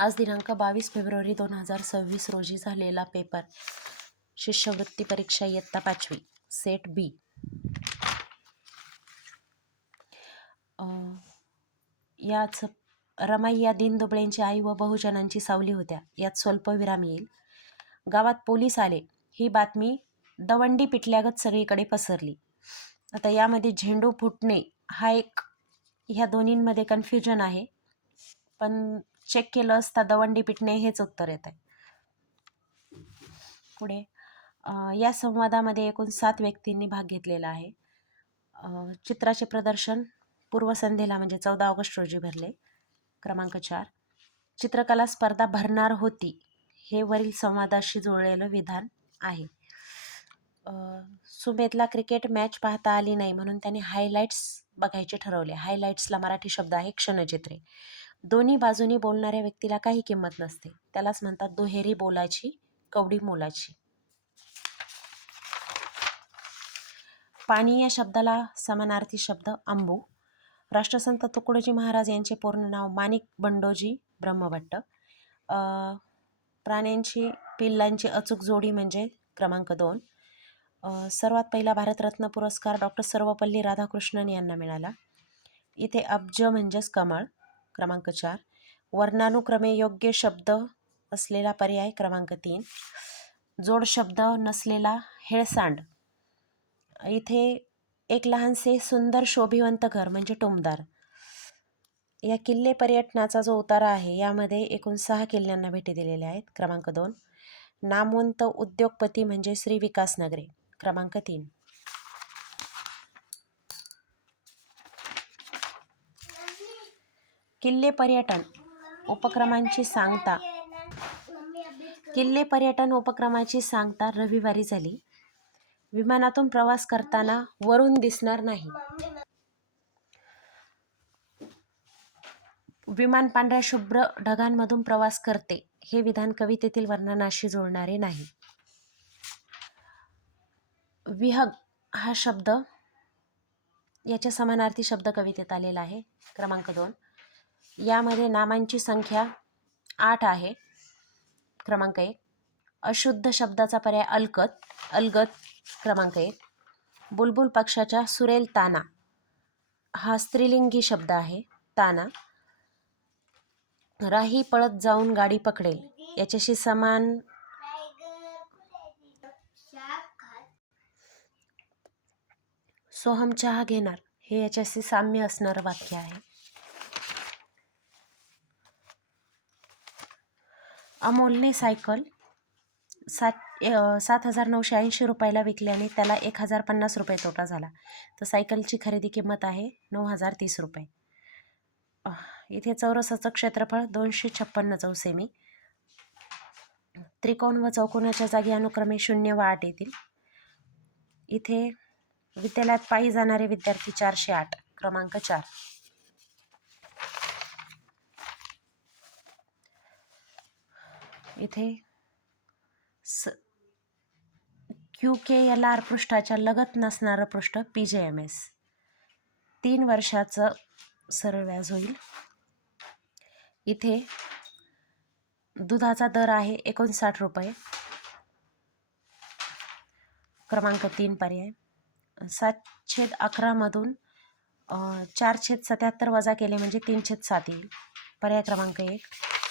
आज दिनांक 22 फेब्रुवारी 2026 रोजी झालेला पेपर शिष्यवृत्ती परीक्षा इयत्ता 5वी सेट बी. याच रमाई या दीनदुबळ्यांची आई व बहुजनांची सावली होत्या. यात स्वल्पविराम येईल. गावात पोलीस आले ही बातमी दवंडी पिटल्यागत सगळीकडे पसरली. आता यामध्ये झेंडू फुटणे हा एक, ह्या दोन्हींमध्ये कन्फ्युजन आहे, पण चेक केलं असता दवंडी पिटणे हेच उत्तर येत आहे. पुढे या संवादामध्ये एकूण 7 व्यक्तींनी भाग घेतलेला आहे. चित्राचे प्रदर्शन पूर्वसंध्येला म्हणजे 14 ऑगस्ट रोजी भरले. क्रमांक 4, चित्रकला स्पर्धा भरणार होती हे वरील संवादाशी जुळलेलं विधान आहे. सुमेधला क्रिकेट मॅच पाहता आली नाही म्हणून त्याने हायलाइट्स बघायचे ठरवले. हायलाइट्सला मराठी शब्द आहे क्षणचित्रे. दोन्ही बाजूनी बोलणाऱ्या व्यक्तीला काही किंमत नसते, त्यालाच म्हणतात दुहेरी बोलाची कवडी मोलाची. पाणी या शब्दाला समानार्थी शब्द आंबू. राष्ट्रसंत तुकडोजी महाराज यांचे पूर्ण नाव माणिक बंडोजी ब्रह्मभट्ट. प्राण्यांची पिल्लांची अचूक जोडी म्हणजे क्रमांक 2. सर्वात पहिला भारतरत्न पुरस्कार डॉक्टर सर्वपल्ली राधाकृष्णन यांना मिळाला. इथे अब्ज म्हणजेच कमळ. क्रमांक 4. वर्णानुक्रमे योग्य शब्द असलेला पर्याय क्रमांक 3. जोड शब्द नसलेला हेळसांड. इथे एक लहानसे सुंदर शोभिवंत घर म्हणजे टुमदार. या किल्ले पर्यटनाचा जो उतारा आहे यामध्ये एकूण 6 किल्ल्यांना भेटी दिलेल्या आहेत. क्रमांक 2. नामवंत उद्योगपती म्हणजे श्री विकास नगरे. क्रमांक 3. किल्ले पर्यटन उपक्रमाची सांगता रविवारी झाली. विमानातून प्रवास करताना वरून दिसणार नाही. विमान पांढऱ्या शुभ्र ढगांमधून प्रवास करते हे विधान कवितेतील वर्णनाशी जुळणारे नाही. विहग हा शब्द याच्या समानार्थी शब्द कवितेत आलेला आहे. क्रमांक 2. यामध्ये नामांची संख्या 8 आहे. क्रमांक 1. अशुद्ध शब्दाचा पर्याय अलगत. क्रमांक 1. बुलबुल पक्षाच्या सुरेल ताना हा स्त्रीलिंगी शब्द आहे. ताना. राही पळत जाऊन गाडी पकडेल याच्याशी समान सोहम चहा घेणार हे याच्याशी साम्य असणारं वाक्य आहे. अमोलने सायकल 7,980 रुपयाला विकल्याने त्याला 1,050 रुपये तोटा झाला. तर सायकलची खरेदी किंमत आहे 9,030 रुपये. इथे चौरसाचं क्षेत्रफळ 256 चौसेमी. त्रिकोण व चौकोनाच्या जागी अनुक्रमे 0 व 8 येतील. इथे विद्यालयात पायी जाणारे विद्यार्थी 408. क्रमांक 4. इथे QKLR पृष्ठाच्या लगत नसणारं पृष्ठ PJMS. 3 वर्षाचं सरळ व्याज होईल. इथे दुधाचा दर आहे 59 रुपये. क्रमांक 3 पर्याय. 7/11 मधून 4/77 वजा केले म्हणजे 3/7 येईल. पर्याय क्रमांक 1.